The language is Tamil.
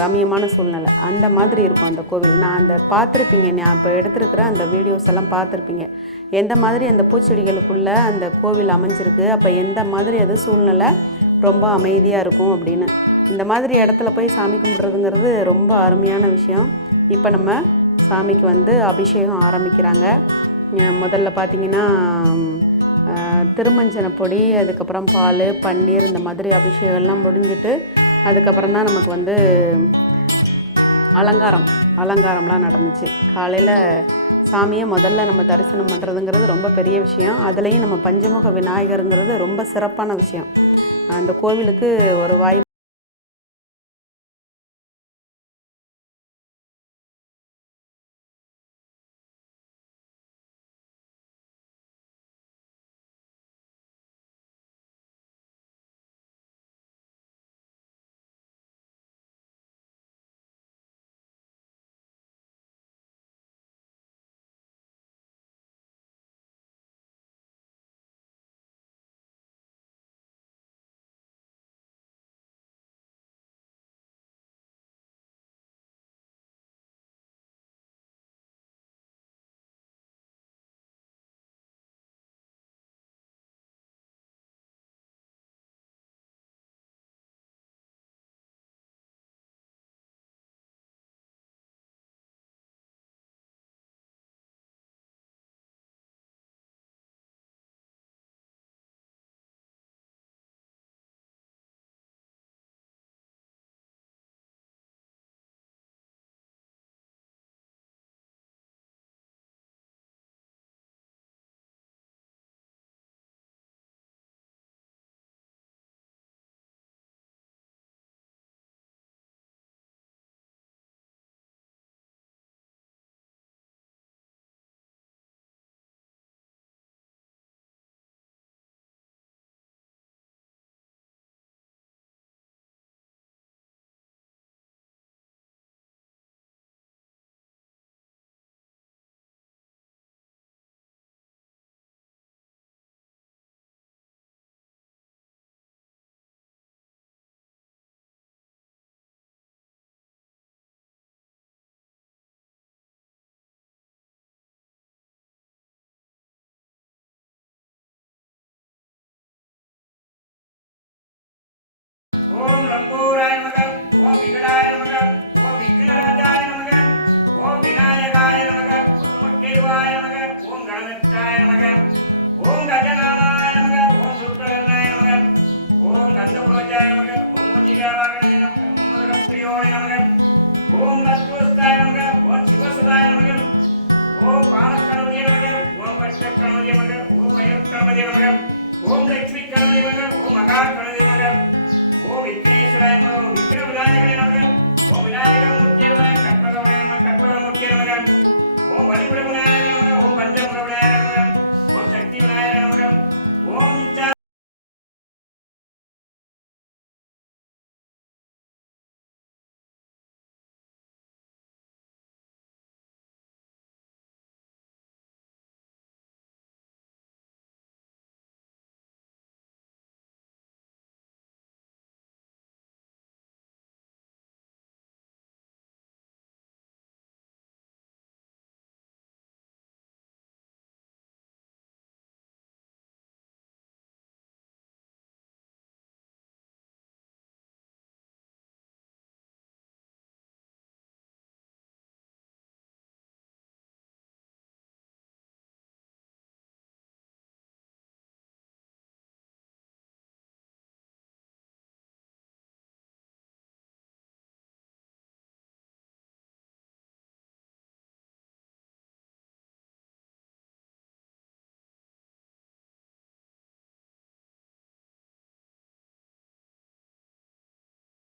ரம்மியமான சூழ்நிலை அந்த மாதிரி இருக்கும் அந்த கோவில். நான் அந்த பார்த்துருப்பீங்க, நான் இப்போ எடுத்துருக்கிற அந்த வீடியோஸ் எல்லாம் பார்த்துருப்பீங்க, எந்த மாதிரி அந்த பூச்செடிகளுக்குள்ளே அந்த கோவில் அமைஞ்சிருக்கு, அப்போ எந்த மாதிரி அது சூழ்நிலை ரொம்ப அமைதியாக இருக்கும் அப்படின்னு. இந்த மாதிரி இடத்துல போய் சாமி கும்பிட்றதுங்கிறது ரொம்ப அருமையான விஷயம். இப்போ நம்ம சாமிக்கு வந்து அபிஷேகம் ஆரம்பிக்கிறாங்க. முதல்ல பார்த்திங்கன்னா திருமஞ்சன பொடி, அதுக்கப்புறம் பால், பன்னீர், இந்த மாதிரி அபிஷேகம்லாம் முடிஞ்சிட்டு அதுக்கப்புறம் தான் நமக்கு வந்து அலங்காரம்லாம் நடந்துச்சு. காலையில் சாமியை முதல்ல நம்ம தரிசனம் பண்ணுறதுங்கிறது ரொம்ப பெரிய விஷயம். அதுலேயும் நம்ம பஞ்சமுக விநாயகருங்கிறது ரொம்ப சிறப்பான விஷயம். அந்த கோவிலுக்கு ஒரு வாய்ப்பு ஓம் லம்போராய நமக, ஓம் விகடாய நமக, ஓம் விக்னராஜாய நமக, ஓம் விநாயகாய நமக, ஓம் முக்கேவாய நமக, ஓம் கணதத்தாய நமக, ஓம் கஜநாமாய நமக, ஓம் சுக்கரனாய நமக, ஓம் கந்தபுரோஜாய நமக, ஓம் மூஜிகாவாகண நமக, ஓம் முதகப்பிரியோணி நமக, ஓம் லத்வஸ்தாய நமக, ஓம் சிவசுதாய நமக, ஓம் பானக்கணபதிய நமக, ஓம் பட்சக்கணபதிய நமக, ஓம் மயூரக்கணபதிய நமக, ஓம் லட்சுமி கணபதிய நமக, ஓம் மகா கணபதிய நமக, ஓம் விக்னேஸ்வராய நமக, ஓம் விக்ன விநாயகரே நமக, ஓம் விநாயகமூர்த்தியே நமக, கற்பகமூர்த்தியே நமக, ஓம் வலிபுர விநாயகரே நமக, ஓம் பஞ்சமுக விநாயகரே நமக, ஓம் சக்தி விநாயகரே நமக, ஓம்